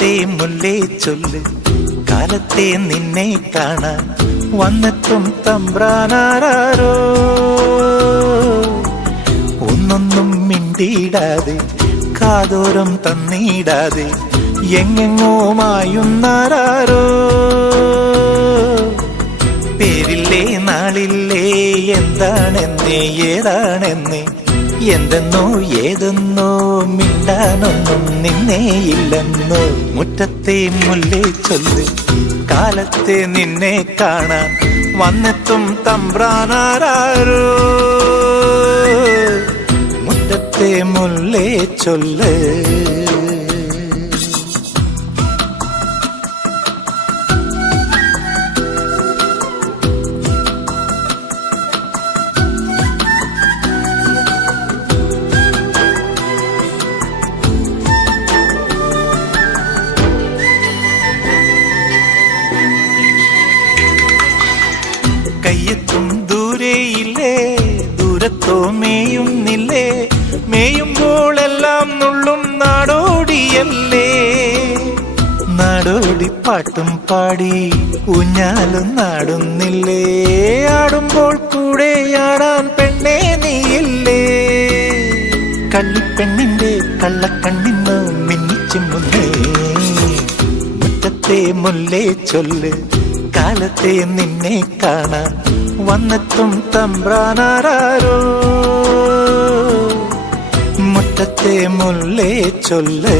മുറ്റത്തെ മുല്ലേ ചൊല്ല്, കാലത്തെ നിന്നെ കാണാൻ വന്നെത്തും തമ്പ്രാനാരോ. ഒന്നൊന്നും മിണ്ടിയിടാതെ കാതോരം തന്നിടാതെ എങ്ങെങ്ങോ മായുന്നാരോ. പേരില്ലേ നാളില്ലേ എന്താണെന്നേ ഏതാണെന്നേ എന്തെന്നോ ഏതെന്നോ മിണ്ടാനൊന്നും നിന്നേയില്ലെന്നോ. മുറ്റത്തെ മുല്ലേ ചൊല്ല്, കാലത്തെ നിന്നെ കാണാൻ വന്നെത്തും തമ്പ്രാനാരോ. മുറ്റത്തെ മുല്ലേ ചൊല്ല്. കയ്യെത്തും ദൂരെയില്ലേ, ദൂരത്തോ മേയുന്നില്ലേ, മേയുമ്പോഴെല്ലാം നുള്ളും നാടോടിയല്ലേ. നാടോടി പാട്ടും പാടി ഊഞ്ഞാലും നാടുന്നില്ലേ, ആടുമ്പോൾ കൂടെ ആടാൻ പെണ്ണേ നീയില്ലേ. കള്ളിപ്പെണ്ണിന്റെ കള്ളക്കണ്ണിന്ന് മിന്നിച്ചുമുന്നേ. മുറ്റത്തെ മുല്ലേ ചൊല്ല്, കാലത്തെ നിന്നെ കാണാൻ വന്നെത്തും തമ്പ്രാനാരോ. മുറ്റത്തെ മുല്ലേ ചൊല്ല്.